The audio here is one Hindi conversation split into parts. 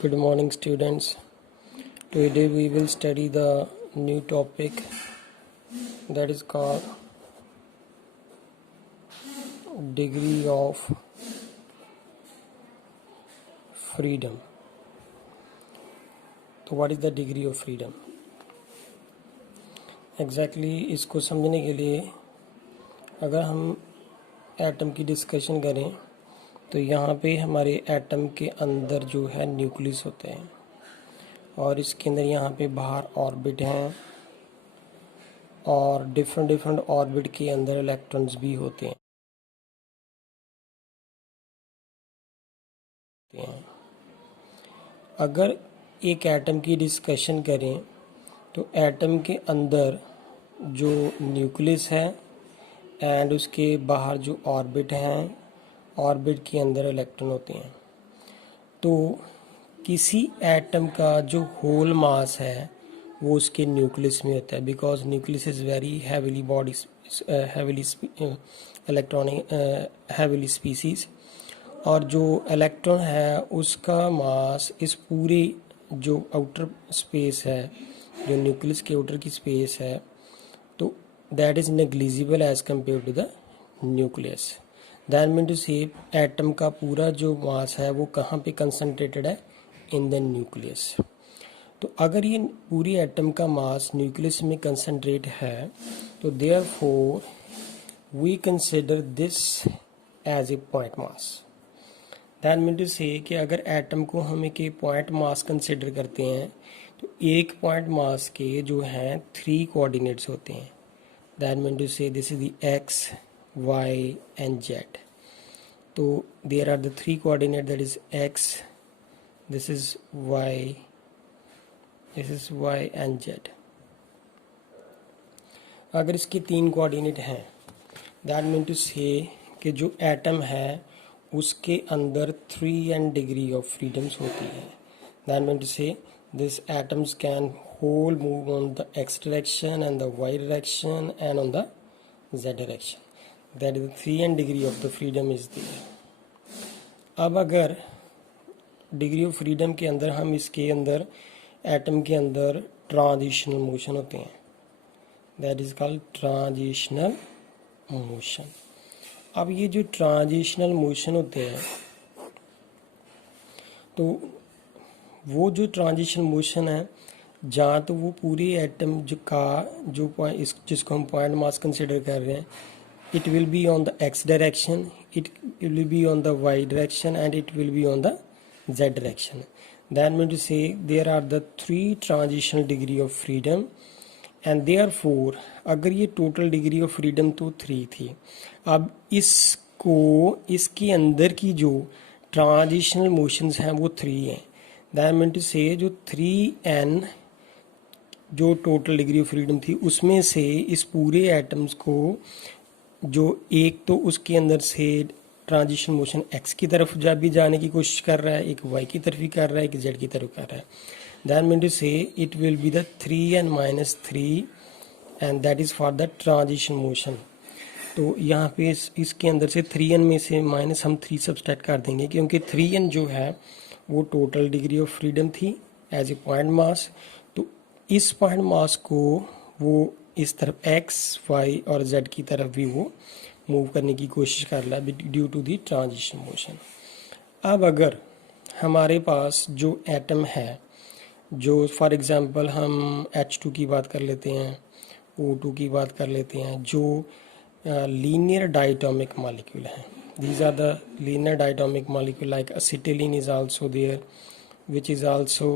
Good morning, students. Today we will study the new topic that is called degree of freedom. तो what is the degree of freedom? Exactly इसको समझने के लिए अगर हम एटम की डिस्कशन करें तो यहाँ पे हमारे एटम के अंदर जो है न्यूक्लियस होते हैं और इसके अंदर यहाँ पे बाहर ऑर्बिट हैं और डिफरेंट ऑर्बिट के अंदर इलेक्ट्रॉन्स भी होते हैं। अगर एक एटम की डिस्कशन करें तो एटम के अंदर जो न्यूक्लियस है एंड उसके बाहर जो ऑर्बिट हैं, ऑर्बिट के अंदर इलेक्ट्रॉन होते हैं। तो किसी एटम का जो होल मास है वो उसके न्यूक्लियस में होता है, because nucleus is very heavily body heavily electronic heavily species, और जो इलेक्ट्रॉन है उसका मास इस पूरे जो आउटर स्पेस है, जो न्यूक्लियस के आउटर की स्पेस है, तो that is negligible as compare to the nucleus. That mean to say atom का पूरा जो मास है वो कहाँ पे कंसंट्रेटेड है? In the nucleus. तो अगर ये पूरी एटम का मास न्यूक्लियस में कंसंट्रेट है तो therefore we consider this as a point mass. That mean to say कि अगर एटम को हम एक पॉइंट मास कंसिडर करते हैं तो एक पॉइंट मास के जो हैं 3 कोऑर्डिनेट्स होते हैं। That mean to say this is the X, Y and Z. तो there are the 3 coordinate, that is X, this is y and z। अगर इसके 3 कोऑर्डिनेट हैं दैट मीन टू से कि जो एटम है उसके अंदर 3n डिग्री ऑफ फ्रीडम्स होती है। That mean to say this atoms can whole move on the x direction and the y direction and on the z direction. That is 3n degree of the freedom is there. अब अगर डिग्री ऑफ फ्रीडम के अंदर हम इसके अंदर एटम के अंदर ट्रांजिशनल मोशन होते हैं, that is called transitional motion. अब ये जो ट्रांजिशनल मोशन होते हैं तो वो जो ट्रांजिशनल मोशन है जहाँ तो वो पूरे एटम का जो पॉइंट जिसको हम पॉइंट मास कंसिडर कर रहे हैं, it will be on the x direction, it will be on the y direction and it will be on the z direction. That means to say there are the 3 transitional degree of freedom and therefore अगर ये total degree of freedom तो 3 थी, अब इसको इसके अंदर की जो transitional motions हैं वो 3 हैं। That means to say जो 3n जो total degree of freedom थी उसमें से इस पूरे एटम्स को जो एक तो उसके अंदर से ट्रांजिशन मोशन x की तरफ भी जाने की कोशिश कर रहा है, एक y की तरफ भी कर रहा है, एक z की तरफ कर रहा है। दैट मीन टू से it will be the 3n - 3 and that is for the transition motion. तो यहाँ पे इसके अंदर से 3n में से माइनस हम 3 सब्सट्रैक्ट कर देंगे क्योंकि 3n जो है वो टोटल डिग्री ऑफ फ्रीडम थी एज ए पॉइंट मास। तो इस पॉइंट मास को वो इस तरफ x, y और z की तरफ भी वो मूव करने की कोशिश कर रहा है due to the transition motion. अब अगर हमारे पास जो एटम है, जो फॉर एग्जांपल हम H2 की बात कर लेते हैं, O2 की बात कर लेते हैं, जो लीनियर डायटोमिक मॉलिक्यूल हैं, these are the linear diatomic molecule like acetylene is also there which is also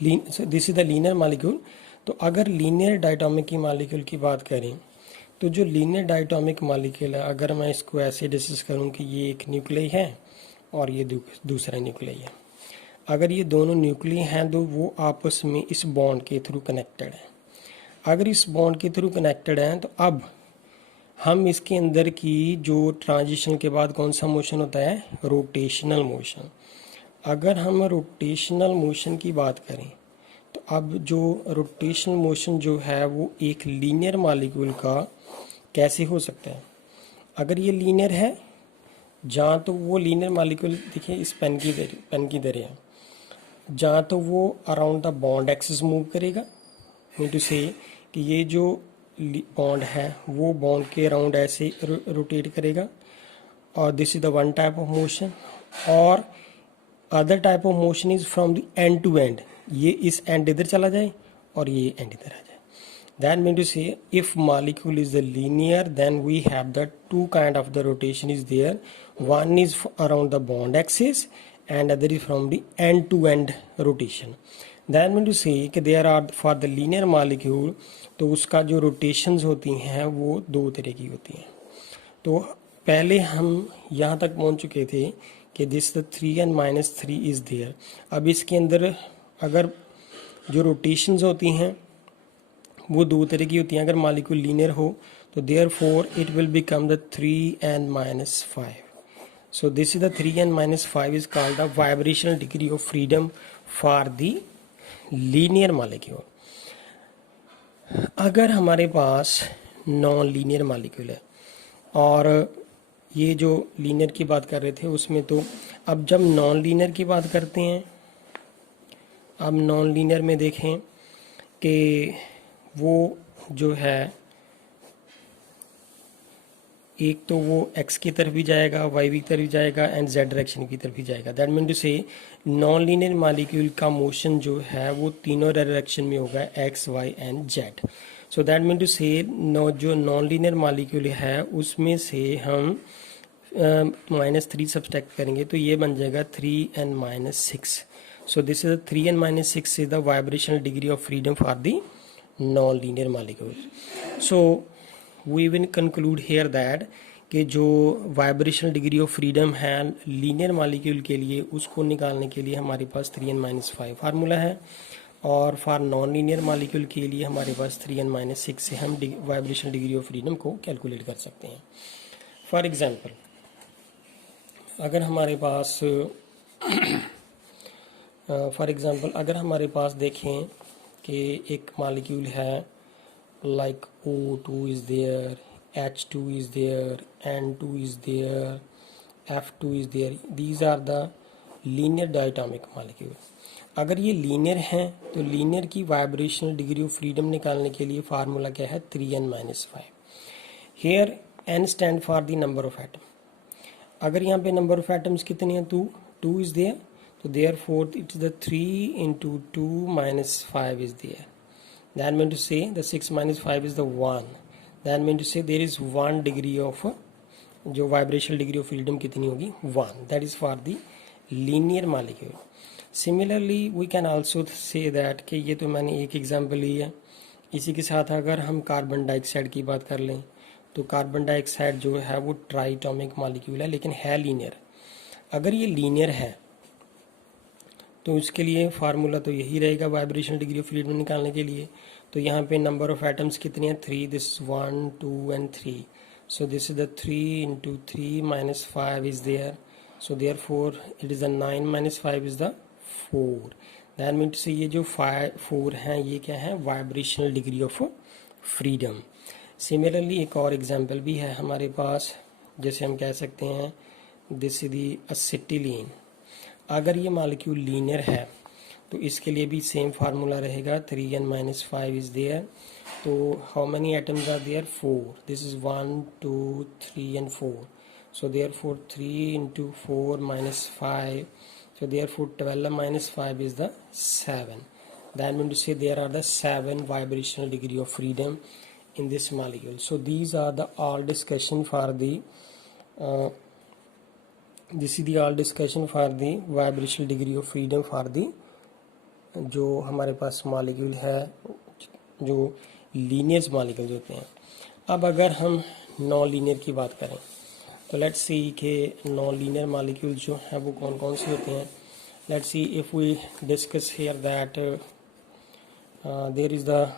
this is the linear molecule. तो अगर लीनियर डायटोमिक की मॉलिक्यूल की बात करें तो जो लीनियर डायटोमिक मॉलिक्यूल है, अगर मैं इसको ऐसे डिस्कस करूं कि ये एक न्यूक्लियस है और ये दूसरा न्यूक्लियस है, अगर ये दोनों न्यूक्लियस हैं तो वो आपस में इस बॉन्ड के थ्रू कनेक्टेड हैं। अगर इस बॉन्ड के थ्रू कनेक्टेड हैं तो अब हम इसके अंदर की जो ट्रांजिशन के बाद कौन सा मोशन होता है? Rotational motion. अगर हम रोटेशनल मोशन की बात करें तो अब जो रोटेशनल मोशन जो है वो एक लीनियर मॉलिक्यूल का कैसे हो सकता है? अगर ये लीनियर है जहाँ तो वो लीनियर मॉलिक्यूल देखिए इस पेन की तरह है, जहाँ तो वो around the bond axis move करेगा, मीन टू से कि ये जो बॉन्ड है वो बॉन्ड के अराउंड ऐसे रोटेट करेगा, और this is the one type of motion. और other type of motion is from the end to end, ये इस एंड इधर चला जाए और ये एंड इधर आ जाए। That means to say if molecule is the linear, then we have the two kind of the rotation is there. One is around the bond axis and other is from the end to end rotation. That means to say कि there are for the linear molecule, तो उसका जो rotations होती हैं वो दो तरह की होती हैं। तो पहले हम यहाँ तक पहुँच चुके थे कि this the 3n-3 is there. अब इसके अंदर अगर जो रोटेशंस होती हैं वो दो तरह की होती हैं। अगर मॉलिक्यूल लीनियर हो तो therefore it will become the 3n-5। So this is the 3n-5 is called the vibrational degree of freedom for the linear molecule. अगर हमारे पास नॉन लीनियर मॉलिक्यूल है, और ये जो लीनियर की बात कर रहे थे उसमें, तो अब जब नॉन लीनियर की बात करते हैं, अब नॉन लीनियर में देखें कि वो जो है एक तो वो x की तरफ भी जाएगा, y की तरफ भी जाएगा एंड z डायरेक्शन की तरफ भी जाएगा। That mean to say non linear molecule का मोशन जो है वो तीनों डायरेक्शन में होगा, x, y and z। So that mean to say जो नॉन लीनियर मॉलिक्यूल है उसमें से हम -3 सब्सट्रैक्ट करेंगे तो ये बन जाएगा 3n-6। So this is 3n-6 is the vibrational degree of freedom for the non-linear molecules. So we will conclude here that कि जो वाइब्रेशनल डिग्री ऑफ फ्रीडम है लीनियर मॉलिक्यूल के लिए, उसको निकालने के लिए हमारे पास 3n-5 फार्मूला है, और फॉर नॉन लीनियर मॉलिक्यूल के लिए हमारे पास 3n-6 से हम वाइब्रेशनल डिग्री ऑफ फ्रीडम को कैलकुलेट कर सकते हैं। फॉर एग्जांपल अगर हमारे पास देखें कि एक मॉलिक्यूल है like O2 is there, H2 is there, N2 is there, F2 is there, these are the linear diatomic molecule. अगर ये लीनियर हैं तो लीनियर की वाइब्रेशनल डिग्री ऑफ फ्रीडम निकालने के लिए फार्मूला क्या है, 3n-5। Here n stand for the number of atom. अगर यहाँ पे नंबर ऑफ एटम्स कितने हैं, 2 is there, so therefore it is the 3 into 2 minus 5 is there. That means to say the 6 minus 5 is the 1. That means to say there is 1 degree of जो vibrational degree of freedom कितनी होगी, 1. That is for the linear molecule. Similarly we can also say that कि ये तो मैंने एक एग्जाम्पल ली है। इसी के साथ अगर हम कार्बन डाइऑक्साइड की बात कर लें तो कार्बन डाइऑक्साइड जो है वो ट्राइटोमिक मॉलिक्यूल है लेकिन है लीनियर। अगर ये लीनियर है तो उसके लिए फार्मूला तो यही रहेगा वाइब्रेशनल डिग्री ऑफ फ्रीडम निकालने के लिए। तो यहाँ पे नंबर ऑफ एटम्स कितने हैं, 3, this 1, 2 and 3। So this is the 3 into 3-5 is there, so therefore it is the 9-5 is the 4। That mean to say ये जो 4 हैं ये क्या है, vibrational degree of freedom. Similarly एक और एग्जांपल भी है हमारे पास, जैसे हम कह सकते हैं दिस इज द एसिटिलीन। अगर ये मॉलिक्यूल लीनियर है तो इसके लिए भी सेम फार्मूला रहेगा, 3n-5 इज देयर। तो how many atoms are there, 4, this is 1, 2, 3 and 4। So therefore 3 into 4 minus 5, so therefore 12-5 is the 7. That means to say there are the 7 vibrational degree of freedom in this molecule. So these are the all discussion for the this is the all discussion for the vibrational degree of freedom for the जो हमारे पास मॉलिक्यूल है जो लीनियर मॉलिक्यूल्स होते हैं। अब अगर हम नॉन लीनियर की बात करें तो लेट्स सी कि नॉन लीनियर मॉलिक्यूल जो हैं वो कौन कौन से होते हैं। Let's see if we discuss here that there is the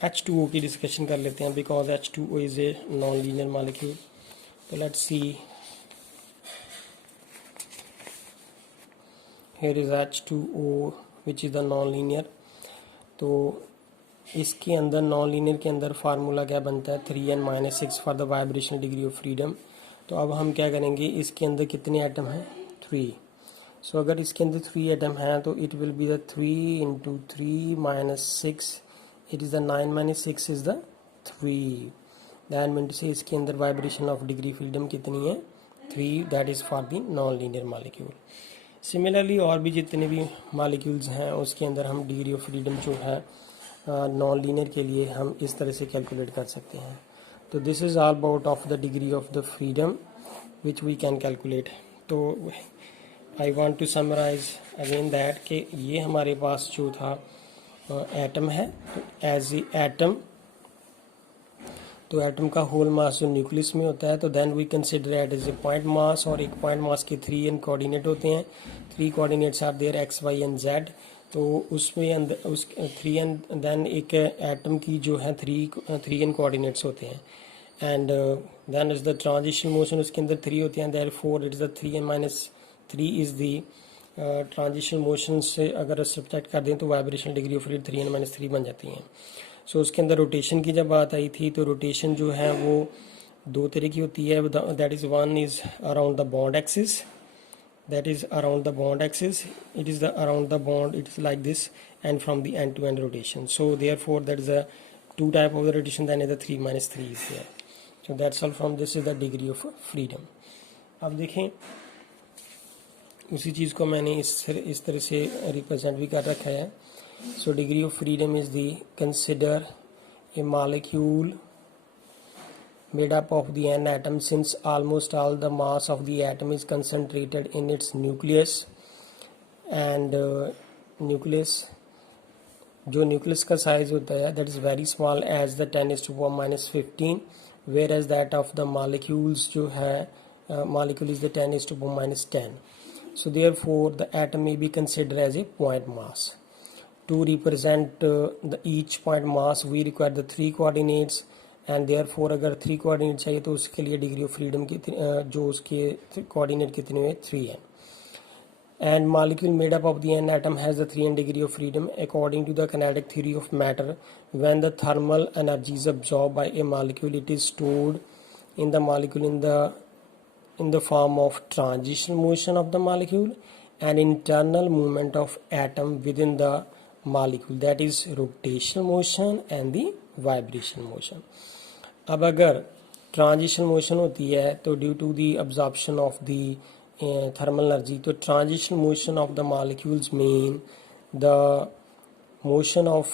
H2O की डिस्कशन कर लेते हैं, because H2O is a non linear molecule. तो let's see here is H2O which is the non-linear। तो इसके अंदर नॉन लीनियर के अंदर फार्मूला क्या बनता है, 3n-6 for the vibrational degree of freedom. तो अब हम क्या करेंगे, इसके अंदर कितने एटम हैं, 3। सो अगर इसके अंदर 3 एटम हैं तो it will be the 3 into 3 minus 6, it is the 9 minus 6 is the 3। That mean to say इसके अंदर वाइब्रेशन ऑफ डिग्री फ्रीडम कितनी है, 3, that is for the non linear molecule. Similarly और भी जितने भी मॉलिक्यूल्स हैं उसके अंदर हम डिग्री ऑफ फ्रीडम जो है नॉन लीनियर के लिए हम इस तरह से कैलकुलेट कर सकते हैं। तो this is all about of the degree of the freedom which we can calculate. तो I want to summarise again that कि ये हमारे पास जो था एटम है, तो एज ए एटम, तो एटम का होल मास जो न्यूक्लियस में होता है, तो then we consider it as a point mass, और एक पॉइंट मास के 3 n कोऑर्डिनेट होते हैं। 3 coordinates are there x, y and z। तो उसमें उस 3 n देन एक एटम की जो है 3 n कोऑर्डिनेट्स होते हैं, and then is the transition motion, उसके अंदर 3 होते हैं, therefore it is the 3 n minus 3 is the transition motion से अगर सब्ट्रैक्ट कर दें तो vibrational degree of freedom 3 n minus 3 बन जाती हैं। सो उसके अंदर रोटेशन की जब बात आई थी, तो रोटेशन जो है वो 2 तरह की होती है। That is one is around the bond axis, that is around the bond axis, it is the around the bond, it is like this, and from the end to end rotation. So therefore that is a 2 type of the rotation, then is the 3 minus 3 is there. So that's all from this is the degree of freedom. अब देखें उसी चीज़ को मैंने इस तरह से रिप्रेजेंट भी कर रखा है। So degree of freedom is the consider a molecule made up of the n atoms, since almost all the mass of the atom is concentrated in its nucleus, and nucleus जो न्यूक्लियस का साइज होता है that is very small as the 10⁻⁻15, whereas that of the molecules जो है molecule is the 10⁻⁻10. So therefore the atom may be considered as a point mass. To represent each point mass we require the 3 coordinates, and therefore अगर 3 कोऑर्डिनेट चाहिए तो उसके लिए डिग्री ऑफ फ्रीडम की जो उसके कोऑर्डिनेट कितने हुए, 3 है। And molecule made up of the N atom has the 3 degree of freedom according to the kinetic theory of matter. When the thermal energy is absorb by a molecule it is stored in the molecule in the form of transition motion of the molecule and internal movement of atom within the molecule, that is rotational motion and the vibration motion. अब अगर ट्रांजिशन मोशन होती है तो due to the absorption of the thermal energy, तो transition motion of the molecules mean the motion of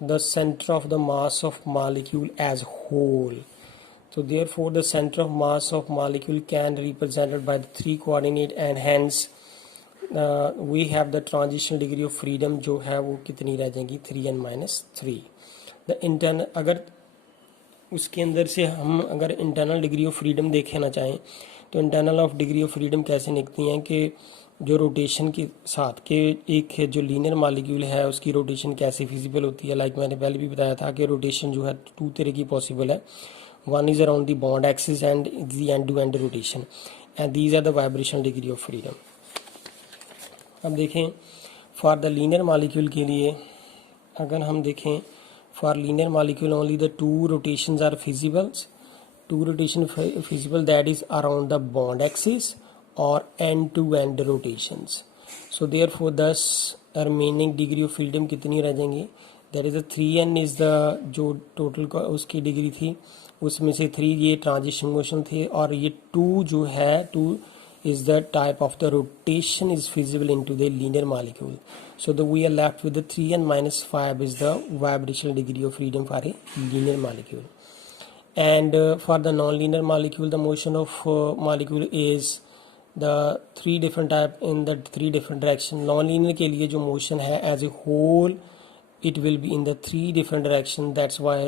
the centre of the mass of molecule as whole. So therefore the center of mass of molecule can be represented by the 3 coordinate, and hence we have the transitional degree of freedom जो है वो कितनी रह जाएगी, 3n minus 3. the internal, अगर उसके अंदर से हम अगर इंटरनल डिग्री ऑफ फ्रीडम देखना चाहें तो internal of degree of freedom कैसे निकलती हैं कि जो रोटेशन के साथ के एक जो लीनियर मॉलिक्यूल है उसकी रोटेशन कैसे फिजिबल होती है। लाइक मैंने पहले भी बताया था कि रोटेशन जो है 2 तरह की पॉसिबल है। One is around the bond axis and the end-to-end rotation, and these are the vibrational degree of freedom. अब देखें for the linear molecule के लिए अगर हम देखें for linear molecule only the 2 rotations are feasible. 2 rotation feasible, that is around the bond axis or end-to-end rotations. So therefore thus remaining degree of freedom कितनी रह जाएंगी, that is the 3n is the जो टोटल उसकी डिग्री थी उसमें से 3 ये ट्रांजिशन मोशन थे, और ये 2 जो है 2 is the type of the rotation is feasible into the linear molecule. So we are left with the 3n minus 5 is the vibrational degree of freedom for a linear molecule. And for the non-linear molecule the motion of molecule is the 3 different type in the 3 different direction. Non-linear के लिए जो motion है as a whole it will be in the 3 different direction. That's why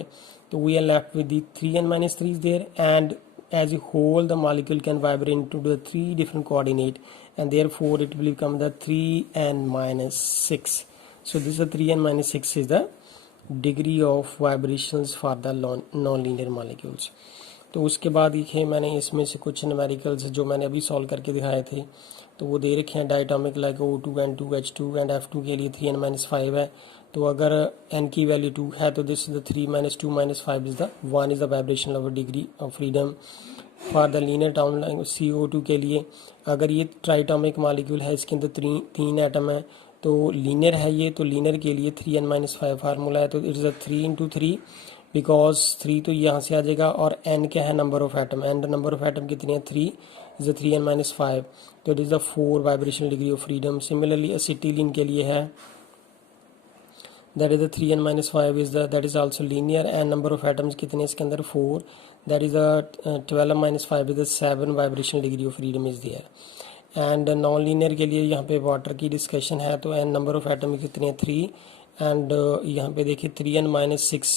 so we are left with the 3n minus 3 is there, and as a whole the molecule can vibrate into the 3 different coordinate, and therefore it will become the 3n minus 6. So this is the 3n minus 6 is the degree of vibrations for the non-linear molecules. तो उसके बाद देखिए मैंने इसमें से कुछ न्यूमेरिकल्स जो मैंने अभी सॉल्व करके दिखाए थे तो वो दे रखे हैं diatomic like O2 N2 H2 and F2 के लिए 3n minus 5 है। तो अगर n की वैल्यू 2 है तो this is the 3 minus 2 minus 5 is the 1 is the vibration of degree of freedom, for the linear town CO2 के लिए, अगर ये ट्राइटोमिक मॉलिक्यूल है, इसके अंदर तीन एटम है, तो लीनियर है ये, तो लीनियर के लिए 3n-5 फार्मूला है, तो इट इज़ अ 3 × 3 बिकॉज 3 तो यहाँ से आ जाएगा, और n क्या है, number of atom, n number of atom कितने हैं, 3 इज द 3n-5, तो it is the 4 vibrational degree of freedom. Similarly acetylene के लिए है, that is the 3n-5 is the, that is also linear, and number of atoms कितने इसके अंदर 4, that is the 12n-5 is the 7 vibrational degree of freedom is there। And non linear के लिए यहाँ पे वाटर की डिस्कशन है, तो n नंबर ऑफ एटम कितने हैं 3, एंड यहाँ पे देखिए 3n-6,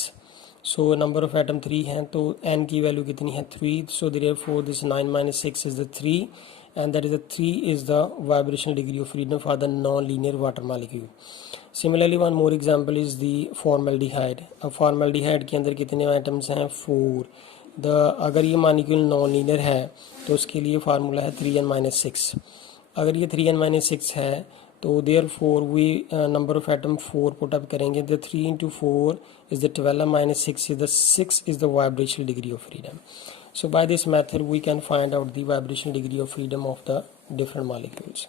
so number of atom 3 हैं, तो n की वैल्यू कितनी है 3, सो therefore this 9-6 is the 3, and that is the 3 is the vibrational degree of freedom for the non-linear water molecule। Similarly one more example is the formaldehyde। अब formaldehyde के अंदर कितने एटम्स हैं 4, अगर ये मॉलिक्यूल नॉन लीनियर है तो उसके लिए फार्मूला है 3n-6, अगर ये 3n-6 है तो therefore we number of atom 4 put up करेंगे, the 3 × 4 is the 12n-6 is the 6 is the vibrational degree of freedom। So by this method we can find out the vibrational degree of freedom of the different molecules।